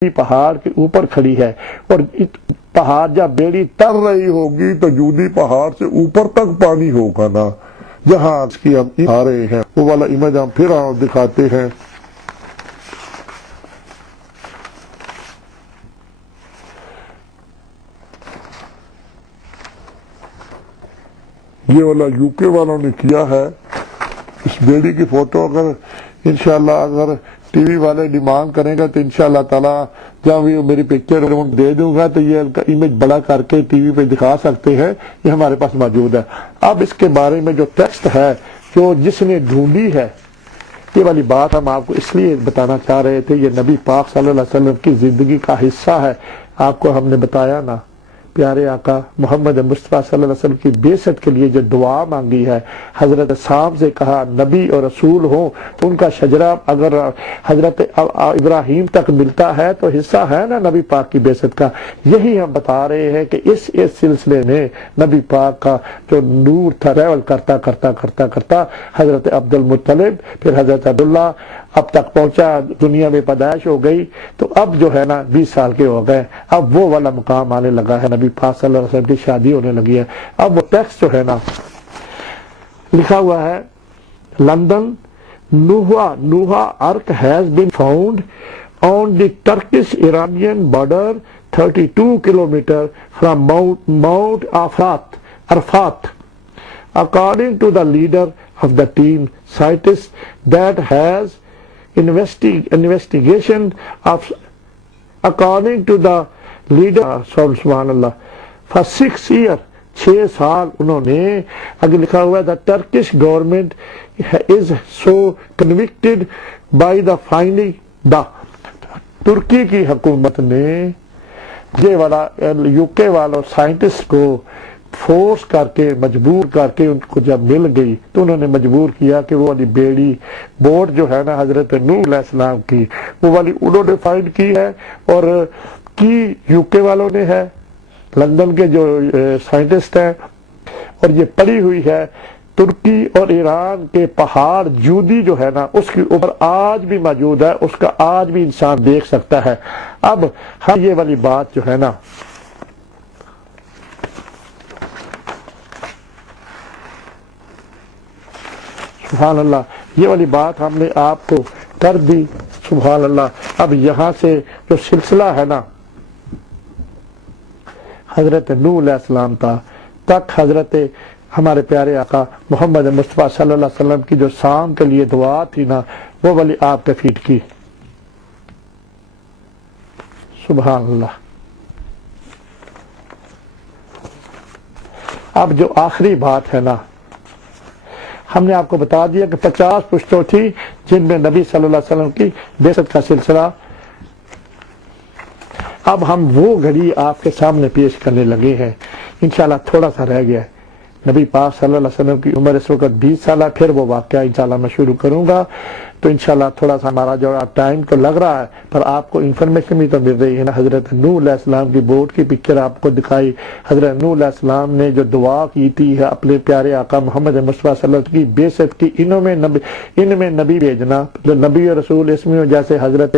پہاڑ کے اوپر کھڑی ہے، اور پہاڑ جب بیڑی تر رہی ہوگی تو جودی پہاڑ سے اوپر تک پانی ہوگا نا، جہاں اس کی ہم آ رہے ہیں وہ والا امیج ہم پھر دکھاتے ہیں۔ یہ والا یو کے والوں نے کیا ہے، اس بیڑی کی فوٹو اگر انشاءاللہ اگر ٹی وی والے ڈیمانڈ کریں گے تو انشاءاللہ تعالیٰ جب یہ میری پکچر دے دوں گا تو یہ امیج بڑا کر کے ٹی وی پہ دکھا سکتے ہیں، یہ ہمارے پاس موجود ہے۔ اب اس کے بارے میں جو ٹیکسٹ ہے جو جس نے ڈھونڈی ہے، یہ والی بات ہم آپ کو اس لیے بتانا چاہ رہے تھے، یہ نبی پاک صلی اللہ علیہ وسلم کی زندگی کا حصہ ہے۔ آپ کو ہم نے بتایا نا، پیارے آقا محمد مصطفیٰ صلی اللہ علیہ وسلم کی بعثت کے لیے جو دعا مانگی ہے، حضرت سام سے کہا نبی اور رسول ہوں تو ان کا شجرہ اگر حضرت ابراہیم تک ملتا ہے تو حصہ ہے نا نبی پاک کی بعثت کا۔ یہی ہم بتا رہے ہیں کہ اس سلسلے میں نبی پاک کا جو نور ٹریول کرتا کرتا کرتا کرتا حضرت عبد المطلب، پھر حضرت عبداللہ اب تک پہنچا، دنیا میں پیدائش ہو گئی، تو اب جو ہے نا 20 سال کے ہو گئے، اب وہ والا مقام آنے لگا ہے، نبی پاک صلی اللہ علیہ وسلم کی شادی ہونے لگی ہے۔ اب وہ ٹیکسٹ جو ہے نا لکھا ہوا ہے، London Noah ark has been found on the Turkish Iranian border 32 kilometre from Mount Ararat according to the leader of the team scientist that has investigation of according to the leader سبحان اللہ for 6 years 6 سال انہوں نے اگر لکھا ہوا ہے the Turkish government is so convicted by the finding the ترکی کی حکومت نے یہ والا یو کے والوں سائنٹسٹ کو فورس کر کے مجبور کر کے ان کو جب مل گئی تو انہوں نے مجبور کیا کہ وہ والی بیڑی بوٹ جو ہے نا حضرت نوح علیہ السلام کی وہ والی انہوں نے فائنڈ کی ہے، اور کی یو کے والوں نے ہے، لندن کے جو سائنٹسٹ ہیں، اور یہ پڑی ہوئی ہے ترکی اور ایران کے پہاڑ جودی جو ہے نا اس کے اوپر آج بھی موجود ہے، اس کا آج بھی انسان دیکھ سکتا ہے۔ اب ہم یہ والی بات جو ہے نا سبحان اللہ، یہ والی بات ہم نے آپ کو کر دی، سبحان اللہ۔ اب یہاں سے جو سلسلہ ہے نا حضرت نوح علیہ السلام تک حضرت ہمارے پیارے آقا محمد مصطفیٰ صلی اللہ علیہ وسلم کی جو سام کے لیے دعا تھی نا وہ والی آپ نے فیڈ کی، سبحان اللہ۔ اب جو آخری بات ہے نا، ہم نے آپ کو بتا دیا کہ 50 پشتوں تھی جن میں نبی صلی اللہ علیہ وسلم کی بعثت کا سلسلہ۔ اب ہم وہ گھڑی آپ کے سامنے پیش کرنے لگے ہیں، انشاءاللہ تھوڑا سا رہ گیا ہے۔ نبی پاک صلی اللہ علیہ وسلم کی عمر اس وقت 20 سالہ، پھر وہ واقعہ انشاءاللہ میں شروع کروں گا، تو انشاءاللہ تھوڑا سا ہمارا جو ٹائم تو لگ رہا ہے پر آپ کو انفارمیشن بھی تو مل رہی ہے نا۔ حضرت نوح علیہ السلام کی بوٹ کی پکچر آپ کو دکھائی، حضرت نوح علیہ السلام نے جو دعا کی تھی اپنے پیارے آقا محمد مصطفیٰ صلی اللہ علیہ وسلم کی بعثت کی، ان میں نبی بھیجنا، جو نبی اور رسول اس میں جیسے حضرت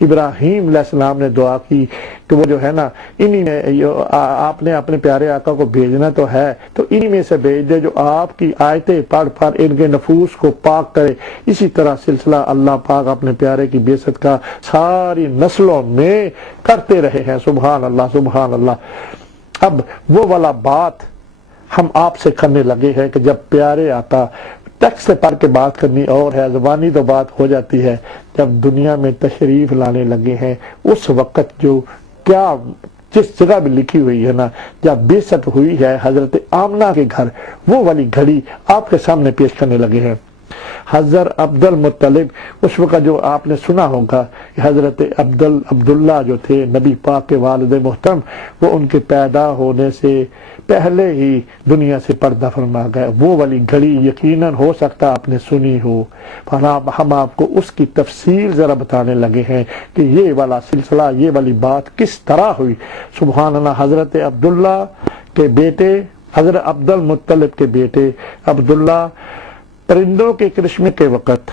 ابراہیم علیہ السلام نے دعا کی کہ وہ جو ہے نا انہی میں آپ نے اپنے پیارے آقا کو بھیجنا تو ہے تو انہی میں سے بھیج دے جو آپ کی آیتیں پڑھ پڑھ ان کے نفوس کو پاک کرے۔ اسی طرح سلسلہ اللہ پاک اپنے پیارے کی بعثت کا ساری نسلوں میں کرتے رہے ہیں، سبحان اللہ سبحان اللہ۔ اب وہ والا بات ہم آپ سے کرنے لگے ہیں کہ جب پیارے آقا ٹیکسٹ سے پڑھ کے بات کرنی اور ہے، زبانی تو بات ہو جاتی ہے، جب دنیا میں تشریف لانے لگے ہیں اس وقت جو کیا جس جگہ بھی لکھی ہوئی ہے نا، جب بعثت ہوئی ہے حضرت آمنہ کے گھر، وہ والی گھڑی آپ کے سامنے پیش کرنے لگے ہیں۔ حضرت عبد المطلب اس وقت جو آپ نے سنا ہوگا حضرت عبداللہ جو تھے نبی پاک کے والد محترم، وہ ان کے پیدا ہونے سے پہلے ہی دنیا سے پردہ فرما گئے۔ وہ والی گھڑی یقیناً ہو سکتا آپ نے سنی ہو، پر ہم آپ کو اس کی تفصیل ذرا بتانے لگے ہیں کہ یہ والا سلسلہ، یہ والی بات کس طرح ہوئی، سبحان اللہ۔ حضرت عبداللہ کے بیٹے، حضرت عبد المطلب کے بیٹے عبداللہ پرندوں کے کرشمے کے وقت،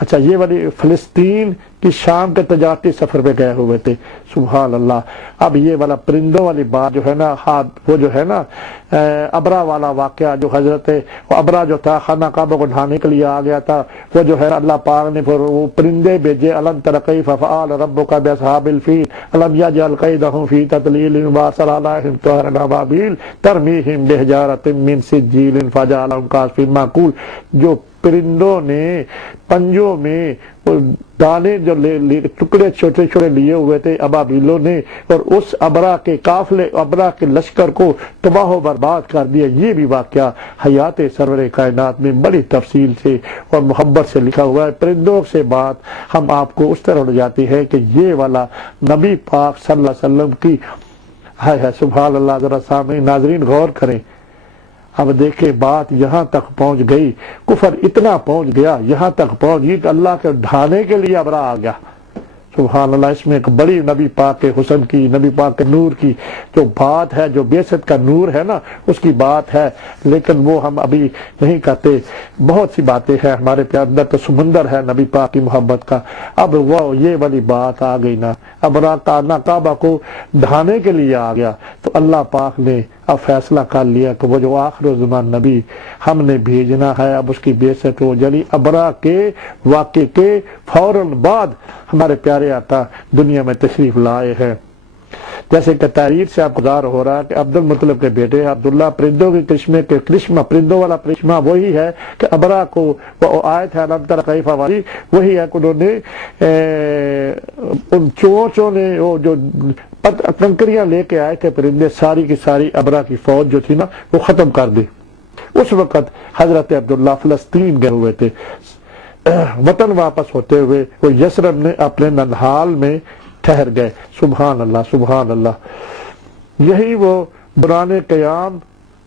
اچھا یہ والی فلسطین کہ شام کے تجارتی سفر پہ گئے ہوئے تھے، سبحان اللہ۔ اب یہ والا پرندوں والی بات جو ہے نا، وہ جو ہے نا ابرا والا واقعہ، جو حضرت ابرا جو تھا خانہ کعبہ کو ڈھانے کے لیے آ گیا تھا، وہ جو ہے اللہ پاک نے پھر وہ پرندے بھیجے، الم تر کیف فعل ربک باصحاب الفیل الم یجعل کیدہم فی تضلیل وارسل علیہم طیرا ابابیل ترمیہم بحجارۃ من سجیل فجعلہم کعصف مأکول۔ جو پرندوں نے پنجوں میں دانے جو ٹکڑے چھوٹے چھوٹے لیے ہوئے تھے ابابیلوں نے، اور اس ابرا کے قافلے، ابرا کے لشکر کو تباہ و برباد کر دیا۔ یہ بھی واقعہ حیات سرور کائنات میں بڑی تفصیل سے اور محبت سے لکھا ہوا ہے۔ پرندوں سے بات ہم آپ کو اس طرح اڑ جاتی ہے کہ یہ والا نبی پاک صلی اللہ علیہ وسلم کی ہے سبحان اللہ۔ ذرا سامنے ناظرین غور کریں، اب دیکھیں بات یہاں تک پہنچ گئی، کفر اتنا پہنچ گیا، یہاں تک پہنچ گئی کہ اللہ کے ڈھانے کے لیے ابرا آ گیا، سبحان اللہ۔ اس میں ایک بڑی نبی پاک کے حسن کی، نبی پاک کے نور کی جو بات ہے، جو بعثت کا نور ہے نا، اس کی بات ہے، لیکن وہ ہم ابھی نہیں کرتے۔ بہت سی باتیں ہیں ہمارے اندر، تو سمندر ہے نبی پاک کی محبت کا۔ اب وہ یہ والی بات آ گئی نا، ابرا کعبہ کو ڈھانے کے لیے آ گیا، تو اللہ پاک نے اب فیصلہ کر لیا کہ وہ جو آخر الزمان نبی ہم نے بھیجنا ہے، اب اس کی بعثت ہو جلی۔ ابرا کے واقعے کے فوراً بعد ہمارے پیارے آقا دنیا میں تشریف لائے ہیں۔ جیسے کہ تحریر سے آپ کو ظاہر ہو رہا ہے کہ عبد المطلب کے بیٹے عبداللہ، پرندوں کے کرشمے کے کرشمہ، پرندوں والا کرشمہ وہی ہے کہ ابرا کو وہ آیت ہے الم تر کیف والی، وہی ہے کہ انہوں نے ان چوچوں نے وہ جو کنکریاں لے کے آئے تھے پرندے، ساری کی ساری ابرا کی فوج جو تھی نا وہ ختم کر دی۔ اس وقت حضرت عبداللہ فلسطین گئے ہوئے تھے، وطن واپس ہوتے ہوئے وہ یثرب میں اپنے ننہال میں ٹھہر گئے، سبحان اللہ سبحان اللہ۔ یہی وہ دوران قیام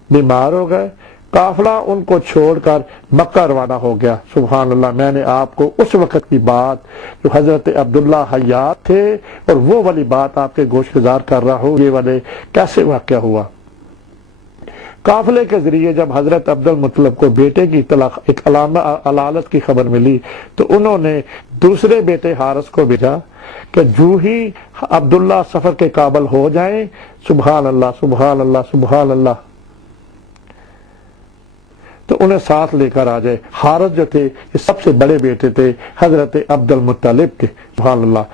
بیمار ہو گئے، قافلہ ان کو چھوڑ کر مکہ روانہ ہو گیا، سبحان اللہ۔ میں نے آپ کو اس وقت کی بات جو حضرت عبداللہ حیات تھے اور وہ والی بات آپ کے گوش گزار کر رہا ہوں، یہ والے کیسے واقعہ ہوا۔ قافلے کے ذریعے جب حضرت عبد المطلب کو بیٹے کی ایک علالت کی خبر ملی، تو انہوں نے دوسرے بیٹے حارث کو بھیجا کہ جو ہی عبداللہ سفر کے قابل ہو جائیں، سبحان اللہ سبحان اللہ سبحان اللہ، تو انہیں ساتھ لے کر آ جائے۔ حارث جو تھے یہ سب سے بڑے بیٹے تھے حضرت عبد المطلب کے، سبحان اللہ۔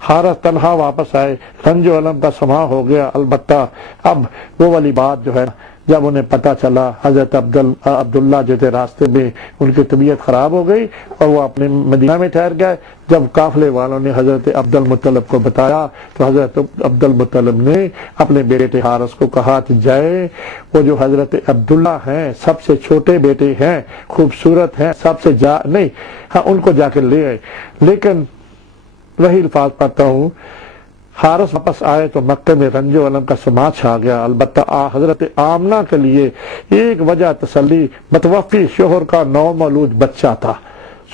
حارث تنہا واپس آئے، رنج و علم کا سما ہو گیا۔ البتہ اب وہ والی بات جو ہے جب انہیں پتہ چلا، حضرت عبداللہ جو تھے راستے میں ان کی طبیعت خراب ہو گئی اور وہ اپنے مدینہ میں ٹھہر گئے۔ جب قافلے والوں نے حضرت عبد المطلب کو بتایا تو حضرت عبد المطلب نے اپنے بیٹے حارث کو کہا کہ جائے، وہ جو حضرت عبداللہ ہیں سب سے چھوٹے بیٹے ہیں، خوبصورت ہیں، سب سے نہیں ہاں ان کو جا کے لے آئے۔ لیکن وہی الفاظ پڑھتا ہوں، حارث واپس آئے تو مکے میں رنج و علم کا سما چھا گیا۔ البتہ حضرت آمنہ کے لیے ایک وجہ تسلی، متوفی شوہر کا نو مولود بچہ تھا،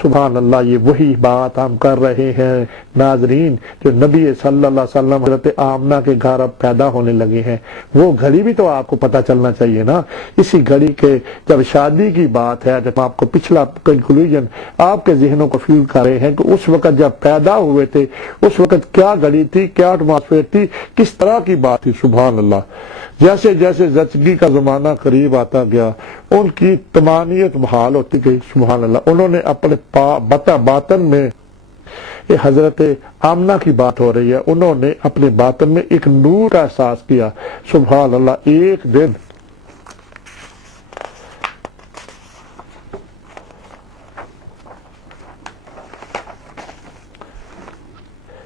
سبحان اللہ۔ یہ وہی بات ہم کر رہے ہیں ناظرین، جو نبی صلی اللہ علیہ وسلم حضرت آمنہ کے گھر اب پیدا ہونے لگے ہیں۔ وہ گھڑی بھی تو آپ کو پتہ چلنا چاہیے نا، اسی گھڑی کے جب شادی کی بات ہے، جب آپ کو پچھلا کنکلوژن آپ کے ذہنوں کو فیل کر رہے ہیں کہ اس وقت جب پیدا ہوئے تھے اس وقت کیا گھڑی تھی، کیا ایٹماسفیئر تھی، کس طرح کی بات تھی، سبحان اللہ۔ جیسے جیسے زچگی کا زمانہ قریب آتا گیا ان کی طمانینت بحال ہوتی گئی، سبحان اللہ۔ انہوں نے اپنے باطن میں، یہ حضرت آمنہ کی بات ہو رہی ہے، انہوں نے اپنے باطن میں ایک نور کا احساس کیا، سبحان اللہ۔ ایک دن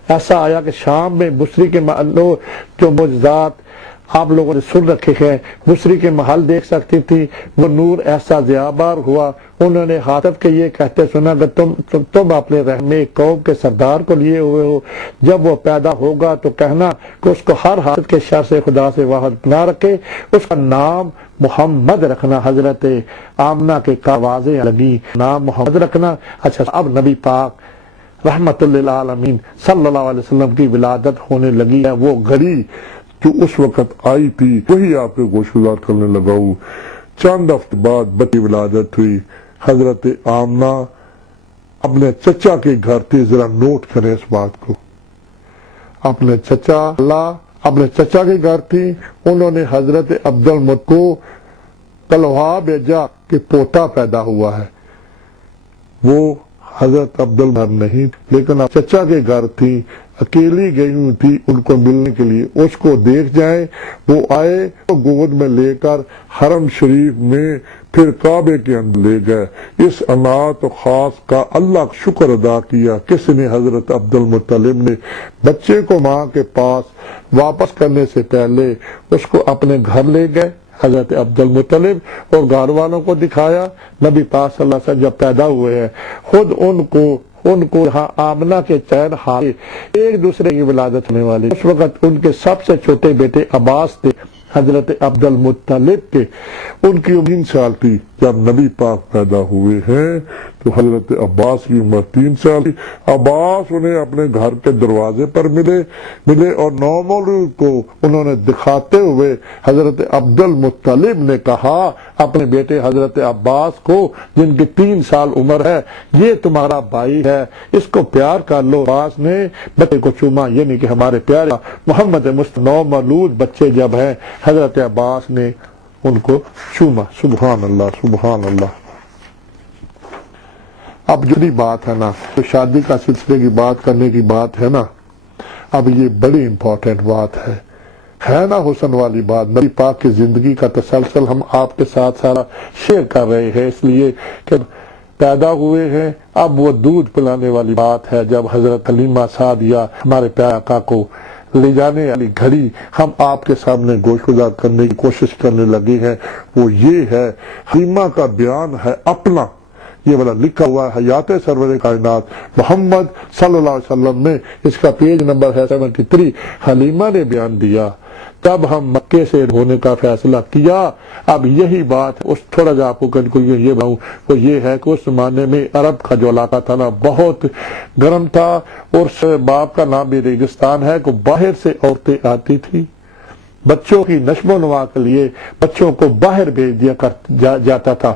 ایسا آیا کہ شام میں بصری کے جو معجزات آپ لوگوں نے سن رکھے ہیں، بصری کے محل دیکھ سکتی تھی، وہ نور ایسا ضیابار ہوا۔ انہوں نے حاطب کے یہ کہتے سنا کہ تم اپنے رحم قوم کے سردار کو لیے ہوئے ہو، جب وہ پیدا ہوگا تو کہنا کہ اس کو ہر حالت کے شر سے خدا سے واحد نہ رکھے، اس کا نام محمد رکھنا۔ حضرت آمنہ کے آوازیں لگی، نام محمد رکھنا۔ اچھا، اب نبی پاک رحمت للعالمین صلی اللہ علیہ وسلم کی ولادت ہونے لگی ہے۔ وہ گھڑی جو اس وقت آئی تھی وہی آپ کے گوش گزار کرنے لگا ہوں۔ چند ہفتے بعد بچی ولادت ہوئی۔ حضرت آمنہ اپنے چچا کے گھر تھی، ذرا نوٹ کریں اس بات کو، اپنے چچا کے گھر تھی، انہوں نے حضرت عبدالمطلب کو تلوار بھیجا کہ پوتا پیدا ہوا ہے۔ وہ حضرت عبدالمطلب نہیں، لیکن اب چچا کے گھر تھی، اکیلی گئی ہوئی تھی ان کو ملنے کے لیے، اس کو دیکھ جائیں، وہ آئے تو گود میں لے کر حرم شریف میں پھر کعبے کے اندر لے گئے۔ اس عنایت و خاص کا اللہ شکر ادا کیا، کس نے؟ حضرت عبدالمطلب نے۔ بچے کو ماں کے پاس واپس کرنے سے پہلے اس کو اپنے گھر لے گئے حضرت عبدالمطلب، اور گھر والوں کو دکھایا۔ نبی پاک صلی اللہ علیہ وسلم جب پیدا ہوئے ہیں، خود ان کو یہاں آمنہ کے چین ہاتھ ایک دوسرے کی ولادت ہونے والی، اس وقت ان کے سب سے چھوٹے بیٹے عباس تھے حضرت عبدالمطلب کے، ان کی 3 سال تھی جب نبی پاک پیدا ہوئے ہیں، تو حضرت عباس کی عمر 3 سال تھی۔ عباس انہیں اپنے گھر کے دروازے پر ملے اور 9 مولود کو انہوں نے دکھاتے ہوئے حضرت عبدالمطلب نے کہا اپنے بیٹے حضرت عباس کو، جن کی 3 سال عمر ہے، یہ تمہارا بھائی ہے، اس کو پیار کر لو۔ عباس نے بچے کو چوما، یعنی کہ ہمارے پیارے محمد مصطفیٰ 9 مولود بچے جب ہیں، حضرت عباس نے ان کو چوما۔ سبحان اللہ، سبحان اللہ۔ اب جو بات ہے نا، تو شادی کا سلسلے کی بات کرنے کی بات ہے نا، اب یہ بڑی امپورٹنٹ بات ہے نا، حسن والی بات۔ نبی پاک کی زندگی کا تسلسل ہم آپ کے ساتھ سارا شیئر کر رہے ہیں، اس لیے کہ پیدا ہوئے ہیں۔ اب وہ دودھ پلانے والی بات ہے، جب حضرت حلیمہ سعدیہ ہمارے پیارے آقا کو لے جانے والی گھڑی ہم آپ کے سامنے گوشگزار کرنے کی کوشش کرنے لگے ہیں، وہ یہ ہے، حلیمہ کا بیان ہے اپنا، یہ والا لکھا ہوا ہے حیات سرور کائنات محمد صلی اللہ علیہ وسلم میں، اس کا پیج نمبر ہے 73۔ حلیمہ نے بیان دیا، تب ہم مکے سے ہونے کا فیصلہ کیا۔ اب یہی بات اس تھوڑا جا آپ کو یہ بتاؤں، وہ یہ ہے کہ اس زمانے میں عرب کا جو علاقہ تھا نا بہت گرم تھا، اور باپ کا نام بھی ریگستان ہے، کہ باہر سے عورتیں آتی تھی بچوں کی نشو و نما کے لیے، بچوں کو باہر بھیج دیا جاتا تھا،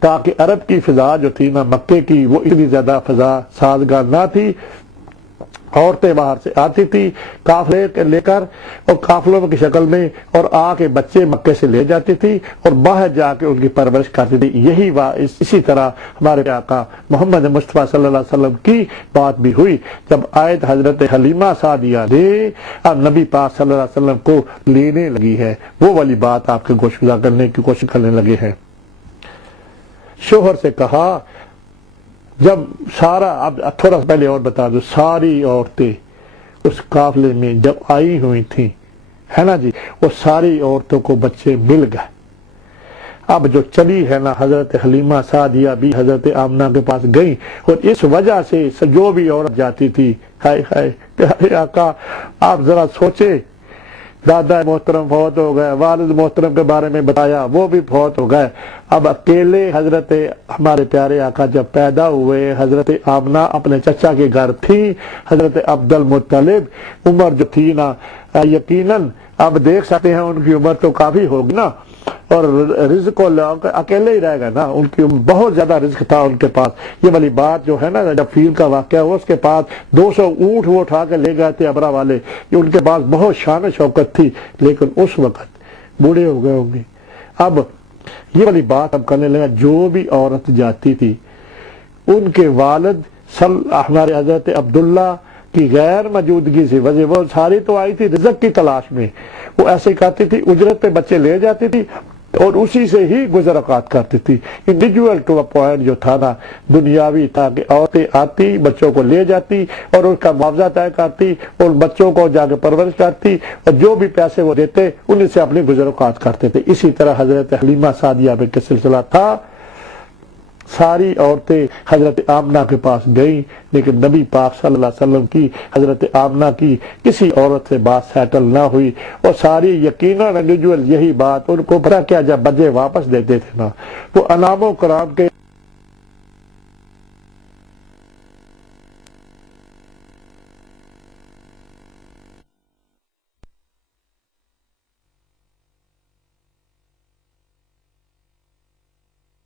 تاکہ عرب کی فضا جو تھی نا مکے کی، وہ اتنی زیادہ فضا سازگار نہ تھی۔ عورتیں باہر سے آتی تھی قافلے لے کر، اور قافلوں کی شکل میں، اور آ کے بچے مکے سے لے جاتی تھی اور باہر جا کے ان کی پرورش کرتی تھی۔ یہی اسی طرح ہمارے آقا محمد مصطفیٰ صلی اللہ علیہ وسلم کی بات بھی ہوئی، جب آیت حضرت حلیمہ سعدیہ نے اب نبی پاک صلی اللہ علیہ وسلم کو لینے لگی ہے، وہ والی بات آپ کے گوشگزار کرنے کی کوشش کرنے لگے ہیں۔ شوہر سے کہا، جب سارا، اب تھوڑا پہلے اور بتا دو، ساری عورتیں اس قافلے میں جب آئی ہوئی تھیں، ہے نا جی، وہ ساری عورتوں کو بچے مل گئے۔ اب جو چلی ہے نا، حضرت حلیمہ سعدیہ بھی حضرت آمنہ کے پاس گئی، اور اس وجہ سے جو بھی عورت جاتی تھی، ہائے ہائے پیارے آقا، آپ ذرا سوچے، دادا محترم فوت ہو گئے، والد محترم کے بارے میں بتایا، وہ بھی فوت ہو گئے، اب اکیلے حضرت ہمارے پیارے آقا جب پیدا ہوئے، حضرت آمنہ اپنے چچا کے گھر تھی، حضرت عبدالمطلب عمر جو تھی نا، یقیناً اب دیکھ سکتے ہیں ان کی عمر تو کافی ہوگی نا، اور رزق کو اکیلے ہی رہ گئے نا، ان کی بہت زیادہ رزق تھا ان کے پاس۔ یہ والی بات جو ہے نا، جب فیل کا واقعہ ہوا، اس کے پاس 200 اونٹ وہ اٹھا کے لے گئے تھے ابرا والے، یہ ان کے پاس بہت شان و شوکت تھی، لیکن اس وقت بوڑھے ہو گئے ہوں گے۔ اب یہ والی بات اب کرنے لگا، جو بھی عورت جاتی تھی ان کے والد ہمارے حضرت عبداللہ کی غیر موجودگی سے وجہ، وہ ساری تو آئی تھی رزق کی تلاش میں، وہ ایسے کرتی تھی، اجرت پہ بچے لے جاتی تھی اور اسی سے ہی گزر اوقات کرتی تھی۔ انڈیویجول ٹو پوائنٹ جو تھا نا، دنیاوی تھا، کہ عورتیں آتی، بچوں کو لے جاتی اور ان کا معاوضہ طے کرتی، اور بچوں کو جا کے پرورش کرتی، اور جو بھی پیسے وہ دیتے ان سے اپنی گزر اوقات کرتے تھے۔ اسی طرح حضرت حلیمہ سعدیہ کا سلسلہ تھا، ساری عورتیں حضرت آمنہ کے پاس گئیں، لیکن نبی پاک صلی اللہ علیہ وسلم کی حضرت آمنہ کی کسی عورت سے بات سیٹل نہ ہوئی، اور ساری یقیناً انڈیویجول یہی بات ان کو پتہ کیا، جب بچے واپس دیتے تھے نا، وہ انعام و کرام کے